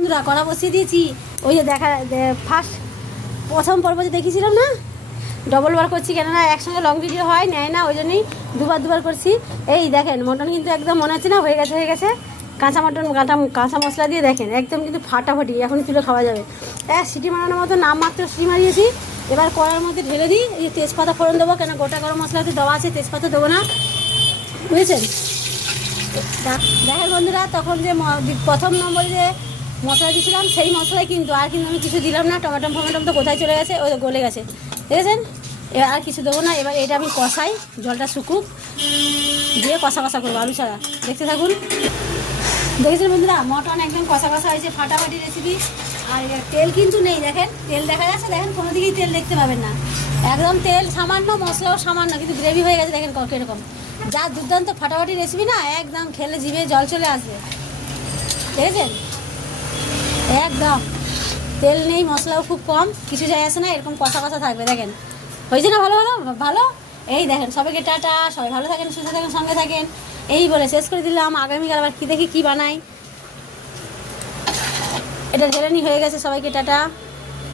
বন্ধুরা কড়া বসিয়ে দিয়েছি। ওই যে ফার্স্ট প্রথম পর্ব যে দেখিয়েছিলাম না, ডবল বার করছি, কেননা একসঙ্গে লং ভিডিও হয় নেয় না, ওই জন্যই দুবার করছি। এই দেখেন মটন কিন্তু একদম মনে হচ্ছে না হয়ে গেছে। কাঁচা মটন কাঁচা মশলা দিয়ে দেখেন একদম কিন্তু ফাটাফাটি, এখন তুলে খাওয়া যাবে। সিটি মারানোর মতো নামমাত্র সিটি মারিয়েছি। এবার কড়ার মধ্যে ঢেলে দিই। এই যে তেজপাতা ফোড়ন দেবো, কেন গোটা গরম মশলা একটু দেওয়া আছে, তেজপাতা দেবো না, বুঝেছেন? দেখেন বন্ধুরা, তখন যে প্রথম নম্বরে যে মশলা দিয়েছিলাম সেই মশলাই কিন্তু, আর কিন্তু আমি কিছু দিলাম না। টমেটো তো কোথায় চলে গেছে, ওই গলে গেছে, দেখেছেন? এবার আর কিছু দেবো না। এবার এটা আমি কষাই, জলটা শুকুক, দিয়ে কষা করবো আলু ছাড়া। দেখতে থাকুন। দেখেছেন বন্ধুরা, মটন একদম কষা হয়েছে, ফাটাফাটি রেসিপি। আর তেল কিন্তু নেই, দেখেন তেল দেখা যাচ্ছে, দেখেন কোনো দিকেই তেল দেখতে পাবেন না, একদম তেল সামান্য, মশলাও সামান্য, কিন্তু গ্রেভি হয়ে গেছে দেখেন কীরকম। যা দুর্দান্ত ফাটাফাটি রেসিপি না, একদম খেলে জিভে জল চলে আসবে, দেখেছেন? একদম তেল নেই, মশলাও খুব কম, কিছু যায় আসে না, এরকম কষা থাকবে। দেখেন হয়েছে না? ভালো। এই দেখেন, সবাইকে টাটা, সবাই ভালো থাকেন, সুস্থ থাকেন, সঙ্গে থাকেন, এই বলে শেষ করে দিলাম। আগামীকাল আবার কী দেখি কী বানাই। এটা ঢেলে হয়ে গেছে, সবাইকে টাটা।